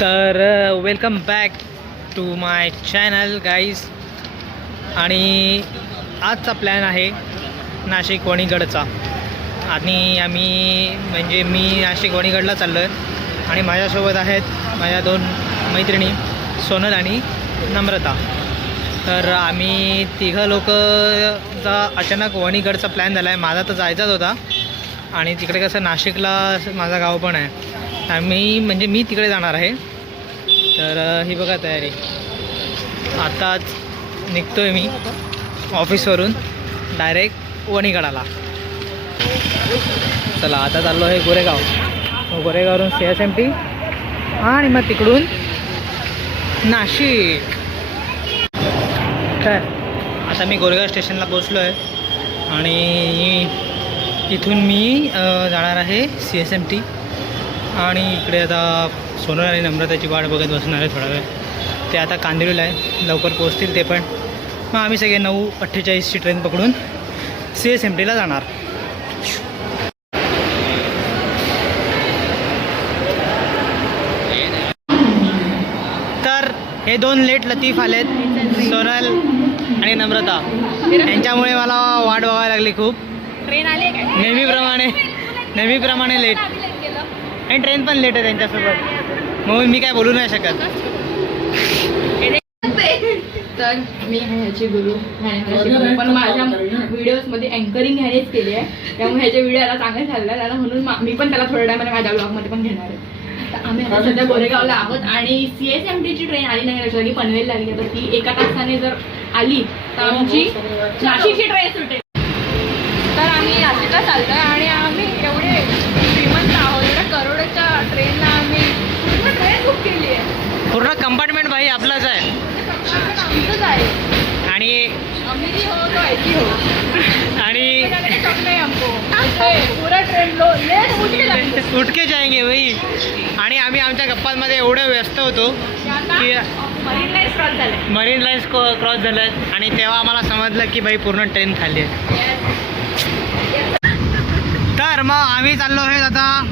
तर welcome back to my channel guys. आणि आजचा प्लॅन आहे नाशिक वणीगडचा. आणि मी नाशिक वणीगडला चाललो आहे आणि माझ्यासोबत आहेत माझ्या दोन मैत्रिणी सोनल आणि नम्रता. तर आम्ही तिघं लोकचा अचानक वणीगडचा प्लॅन झाला आहे. माझा तर जायचाच होता आणि तिकडे कसं नाशिकला माझं गाव पण आहे. मी तिकडे जाणार आहे. तर ही बघा तयारी. आताच निघतो आहे मी ऑफिसवरून डायरेक्ट वणीगडाला. चला आता चाललो आहे गोरेगाववरून CSMT आणि मग तिकडून नाशिक. काय आता मी गोरेगाव स्टेशनला पोचलो आहे आणि इथून मी जाणार आहे CSMT. आणि इकडे आता सोनल आणि नम्रताची वाट बघत बसणार आहे थोडा वेळ. ते आता कांदिवलीला आहे, लवकर पोहोचतील ते पण. मग आम्ही सगळे 9:48ची ट्रेन पकडून CSMTला जाणार. तर हे दोन लेट लतीफ आलेत, सोनल आणि नम्रता. यांच्यामुळे मला वाट बघायला लागली खूप. ट्रेन आली काय नेहमीप्रमाणे लेट. आणि ट्रेन पण लेट आहे त्यांच्यासोबत, मग मी काय बोलू नाही शकत. तर मी ह्याची गुरु पण माझ्या व्हिडिओजमध्ये अँकरिंग ह्यानेच केली आहे, त्यामुळे ह्याचे व्हिडिओ याला चांगले चालले आहेत. म्हणून मी पण त्याला थोड्या टायमाने माझ्या ब्लॉगमध्ये पण घेणार आहे. तर आम्ही आता सध्या गोरेगावला आहोत आणि CSMTची ट्रेन आली नाही, लक्षात की पनवेल लागली. तर ती 1 तासाने जर आली तर आमची नाशिकची ट्रेन सुटेल. तर आम्ही नाशिकला चालतोय आणि आम्ही एवढे श्रीमंत आहोत, एवढ्या करोडच्या ट्रेनला आम्ही पूर्ण ट्रेन बुक केली आहे. पूर्ण कंपार्टमेंट भाई आपलाच आहे. आमचंच आहे आणि अमीरी हो तो ऐसी हो आणि पूरा ट्रेन लो लेट उठ के जाएंगे भाई. आणि आम्ही आमच्या गप्पांमध्ये एवढे व्यस्त होतो की मरीन लाईन्स क्रॉस झाले. मरीन लाईन्स क्रॉस झालं आहे आणि तेव्हा आम्हाला समजलं की भाई पूर्ण ट्रेन खाली आहे. तर मग आम्ही चाललो आहे आता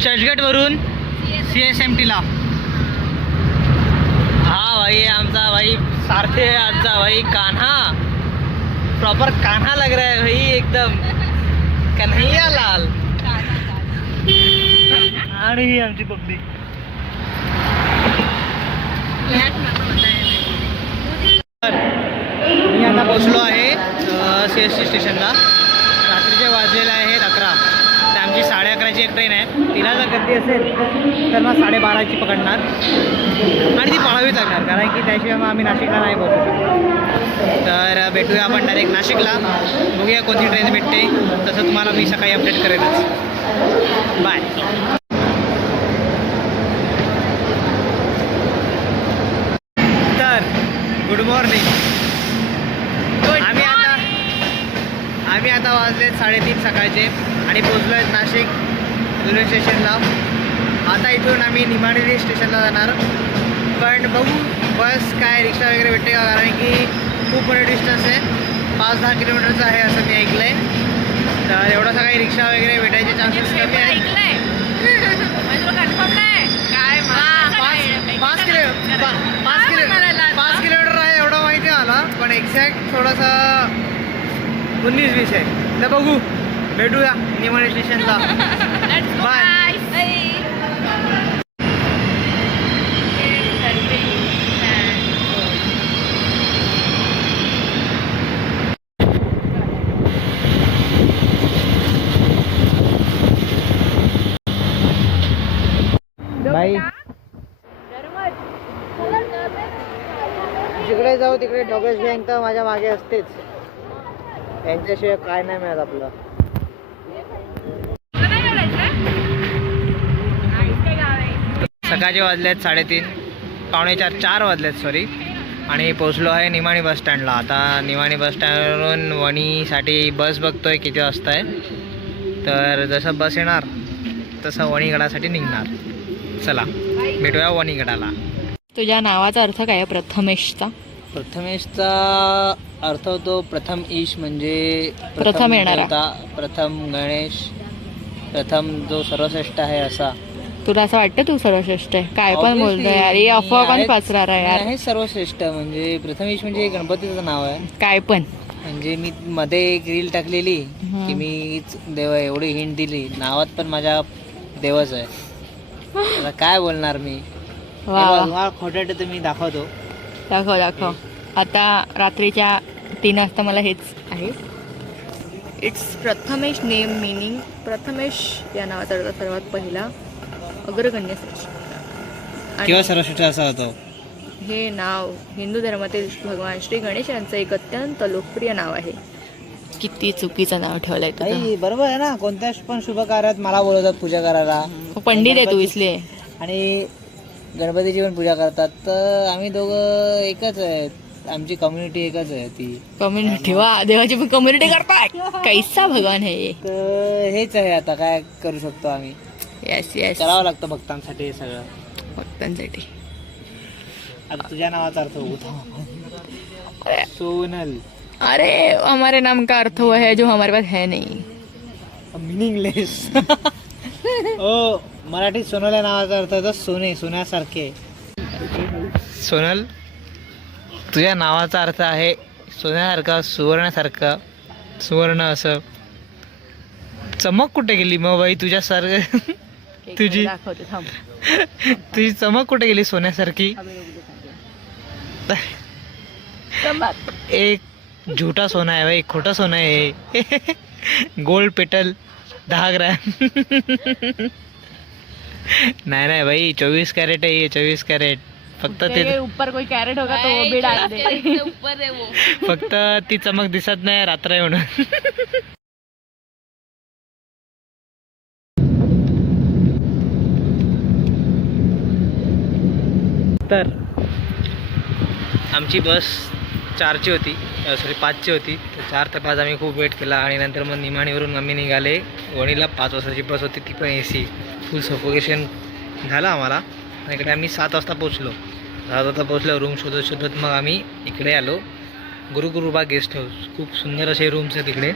चर्चगेटवरून CSMTला. हा भाई आमचा भाई सारथे आजचा भाई कान्हा, प्रॉपर कान्हा लग रहा है भाई, एकदम कन्हैया लाल. आणि ही आमची पब्लिक. मी आता पोचलो आहे CST स्टेशनला. रात्रीचे वाजलेले आहेत 11. तर आमची 11:30ची एक ट्रेन आहे. तिला जर गर्दी असेल तर मग 12:30ची पकडणार आणि ती पळावीच लागणार, कारण की त्याशिवाय मग आम्ही नाशिकला नाही पोहोचू शकतो. तर भेटूया आपण डायरेक्ट नाशिकला. बघूया कोणती ट्रेन भेटते, तसं तुम्हाला मी सकाळी अपडेट करेनच. बाय. तर गुड मॉर्निंग. आम्ही आता वाजले 3:30 सकाळचे आणि पोचलो आहेत नाशिक रेल्वे स्टेशनला. आता इथून आम्ही निमाणी स्टेशनला जाणार. पण बघू बस काय रिक्षा वगैरे भेटते का, कारण की खूप मोठे डिस्टन्स आहे, 5-10 किलोमीटरचं आहे असं मी ऐकलं आहे. तर एवढं काही रिक्षा वगैरे भेटायचे चान्सेस कमी आहेत. 5 किलोमीटर आहे एवढं माहिती आहे मला, पण एक्झॅक्ट थोडासा 19-20 आहे. तर बघू, भेटूया निमाणी स्टेशनला. बाय. बाई, जिकडे जाऊ तिकडे डॉगेश गँग तर माझ्या मागे असतेच. यांच्याशिवाय काय नाही मिळत आपलं. सकाळचे वाजले आहेत 3:30, 3:45 वाजलेत सॉरी. आणि पोचलो आहे निमाणी बस स्टँडला. आता निमाणी बस स्टँडवरून वणीसाठी बस बघतोय किती वाजता आहे. तर जसं बस येणार तसं वणीगडासाठी निघणार. चला भेटूया वणीगडाला. तुझ्या नावाचा अर्थ काय आहे प्रथमेशचा? प्रथमेशचा अर्थ होतो प्रथम ईश, म्हणजे प्रथम येणारा, प्रथम गणेश, प्रथम जो सर्वश्रेष्ठ आहे असा. तुला असं वाटतं तू सर्वश्रेष्ठ आहे? काय पण Obviously, बोलतोय यार, हे अफवा मी पण आहे- पसरार आहे यार. मी आहे सर्वश्रेष्ठ. म्हणजे प्रथमेश म्हणजे गणपतीचं नाव आहे. काय पण म्हणजे मी मध्ये एक रील टाकलेली की मीच देव आहे, एवढी हिंट दिली. नावात पण माझ्या देवच आहे. आता काय बोलणार मी. हे वा बघ, वा. मला खोटं तर मी दाखवतो. दाखव. आता रात्रीच्या 3 वाजता मला हेच आहे. It's Prathamesh name meaning. Prathamesh या नावाचा अर्थ सर्वात पहिला अग्रगण्य श्रेष्ठ. किंवा आणि सर्वश्रेष्ठ असा होतो. हे नाव हिंदू धर्मातील भगवान श्री गणेश यांचं एक अत्यंत लोकप्रिय नाव आहे. किती चुकीचं नाव ठेवलंय तुझं. काही बरोबर आहे ना. कोणत्या पण शुभ कार्यात मला बोलवतात पूजा करायला. पंडित आहे तू इसलिए. आणि गणपतीची पण पूजा करतात. तर आम्ही दोघं एकच आहेत. आमची कम्युनिटी एकच आहे ती. कम्युनिटी वा, देवाची पण कम्युनिटी करताय. कैसा भगवान है ये. तर हेच आहे. आता काय करू शकतो आम्ही. Yes yes. करावं लागतं भक्तांसाठी हे सगळं. भक्तांसाठी. आता तुझ्या नावाचा अर्थ होता सोनल. अरे हमारे नाम का अर्थ वो है जो हमारे पास है नहीं. मिनिंगलेस. ओ मराठीत सोनल या नावाचा अर्थ होता सोने, सोन्यासारखे. सोनल, तुझ्या नावाचा अर्थ आहे सोन्यासारखा, सुवर्णासारखा. सुवर्ण असं. चमक कुठे गेली मग बाई तुझ्यासारखं? तुझी दाखवते थांब. तुझी चमक कुठे गेली सोन्यासारखी? एक झूठा सोना आहे भाई, खोटा सोना आहे. गोल्ड पेटल 10 ग्रॅम. नाही भाई 24 कॅरेट आहे हे. 24 कॅरेट. फक्त ते ऊपर कोई कैरेट होगा तो वो भी डाल दे. फक्त ती चमक दिसत नाही रात्र आहे म्हणून. तर आमची बस 4ची होती, सॉरी 5ची होती. तर 4 ते 5 आम्ही खूप वेट केला. आणि नंतर मग निमाणीवरून आम्ही निघाले. वणीला 5 वाजताची बस होती, ती पण AC. फुल सफोकेशन झालं आम्हाला. आणि इकडे आम्ही 7 वाजता पोचलो. 7 वाजता पोचलो. रूम शोधत मग आम्ही इकडे आलो. Gurukripa guest house. खूप सुंदर असे रूम्स आहेत इकडे.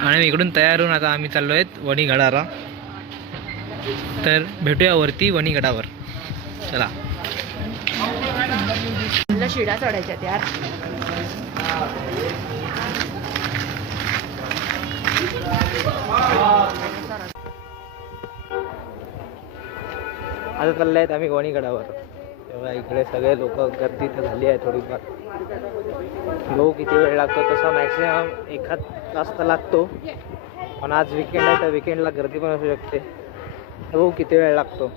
आणि इकडून तयार होऊन आता आम्ही चाललो आहेत वणीगडाला. तर भेटूया वरती वणीगडावर. चला. शिडा चढायच्यात यार. आता चालले आहेत आम्ही वणीगडावर. तेव्हा इकडे सगळे लोक गर्दी तर झाली आहे थोडीफार. बघू किती वेळ लागतो. तसा मॅक्सिमम 1 तास तर लागतो. पण आज विकेंड आहे तर विकेंडला गर्दी पण असू शकते. बघू किती वेळ लागतो.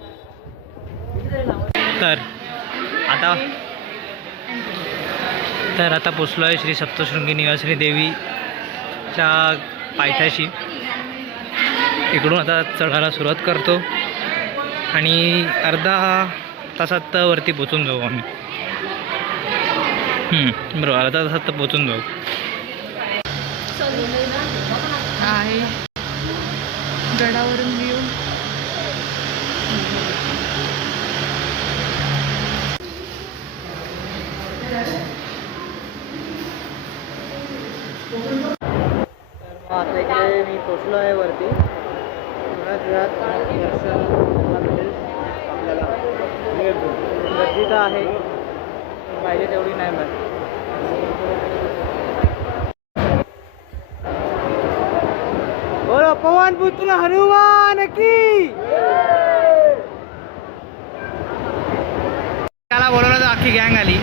तर आता पोचलो आहे श्री सप्तशृंगी निवासिनी देवीच्या पायथ्याशी. इकडून आता चढायला सुरुवात करतो. आणि अर्धा तासात वरती पोचून जाऊ आम्ही. बरोबर, अर्धा तासात तर पोचून जाऊ. आहे गडावरून व्ह्यू. आता इकडे मी पोचलो आहे वरती. थोड्याच वेळात दर्शन भेटेल आपल्याला. गर्दी तर आहे, पाहिजे तेवढी नाही मिळत. बोलो पवन पुत्र हनुमान की. त्याला बोलवलं तर अख्खी गँग आली.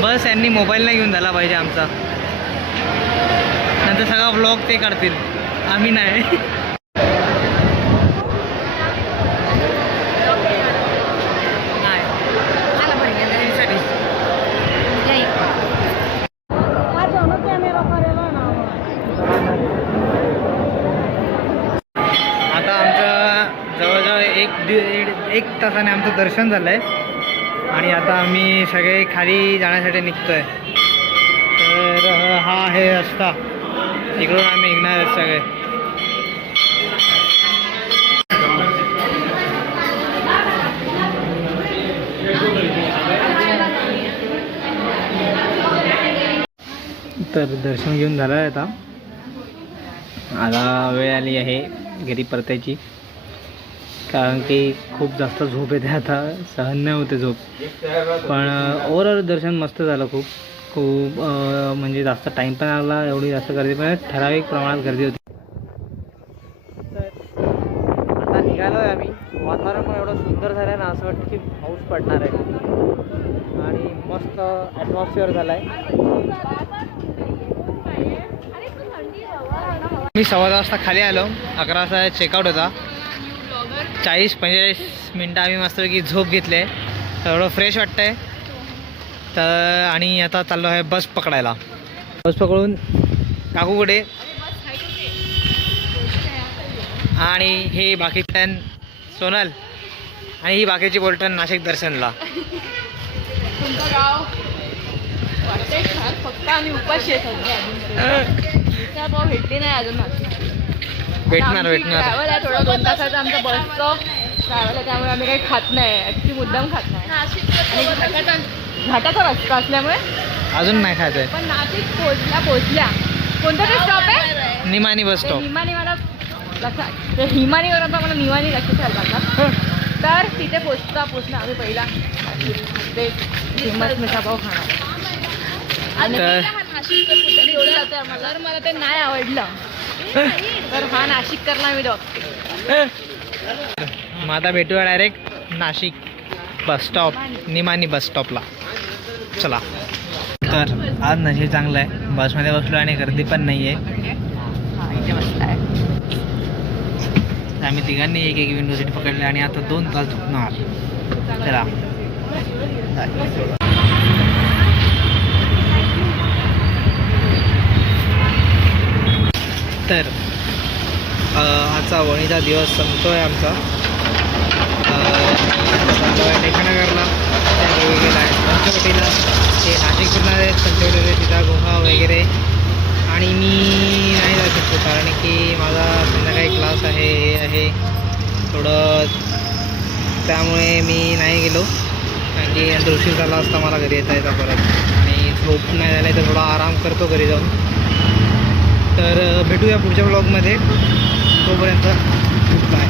बस यांनी मोबाईल नाही घेऊन झाला पाहिजे आमचा. नंतर सगळा व्लॉग ते काढतील, आम्ही नाही. आता आमचं जवळजवळ 1 तासाने आमचं दर्शन झालं आहे. आणि आता आम्ही सगळे खाली जाण्यासाठी निघतो आहे. तर हा आहे रस्ता. इकडून आम्ही निघणार आहेत सगळे. तर दर्शन घेऊन झालं आहे आता. आता वेळ आली आहे घरी परतायची, कारण की खूप जास्त झोप येते आता, सहन नाही होते झोप. पण ओव्हरऑल दर्शन मस्त झालं. खूप खूप म्हणजे जास्त टाईम पण लागला, एवढी जास्त गर्दी पण ठराविक प्रमाणात गर्दी होती. तर आता निघालो आहे आम्ही. वातावरण पण एवढं सुंदर झालं आहे ना, असं वाटतं की पाऊस पडणार आहे आणि मस्त ॲटमॉस्फिअर झालं आहे. मी 11:15 वाजता खाली आलो, 11 वाजता चेकआउट होता. 40-45 मिनटं आम्ही मस्तपैकी झोप घेतले, एवढं फ्रेश वाटतं आहे. तर आणि आता चाललो आहे बस पकडायला. बस पकडून काकू कुठे आणि हे बाकी टन सोनल आणि ही बाकीची बोलटन नाशिक दर्शनला. तुमचं गाव वाटतंय छान, फक्त आम्ही उपाशी आहे सध्या. भाव भेटली नाही अजून. भेटणार ट्रॅव्हल आहे थोडं 2 तासाचं आमचं बसचं ट्रॅव्हल आहे, त्यामुळे आम्ही काही खात नाही, ॲक्च्युली मुद्दाम खात नाही. आणि घाटाचा रस्ता असल्यामुळे अजून नाही खायचं आहे. पण नाशिक पोहोचल्या. कोणता ते स्टॉप आहे? Nimani bus stop. हिमानी मला लक्षात, हिमानीवर आता मला निमानी लक्षात ठेवायला लागतात. तर तिथे पोचणं आम्ही पहिला ते फेमस मिठापाव खाणार. तर जर मला ते नाही आवडलं तर हा नाशिककरला मी बघते. मग आता भेटूया direct Nashik bus stop, Nimani बस स्टॉपला. चला. तर आज नशीब चांगलं आहे, बसमध्ये बसलो आणि गर्दी पण नाही आहे. आम्ही तिघांनी एक विंडो सीट पकडली आणि आता 2 तास झोपणार. चला. तर आजचा वणीचा दिवस संपतो आहे आमचा. टेकनगरला गेला आहे, पंचवटीला ते नाशिक फिरणार आहे, पंचवटीला सीता गुहा वगैरे. आणि मी नाही जाऊ शकतो कारण की माझा संध्याकाळी क्लास आहे, हे आहे थोडं, त्यामुळे मी नाही गेलो. कारण की नंतर उशीर झाला असता मला घरी येता परत, आणि झोप नाही झाली तर थोडा आराम करतो घरी जाऊन. तर भेटूया पुढच्या ब्लॉगमध्ये, तोपर्यंत बाय.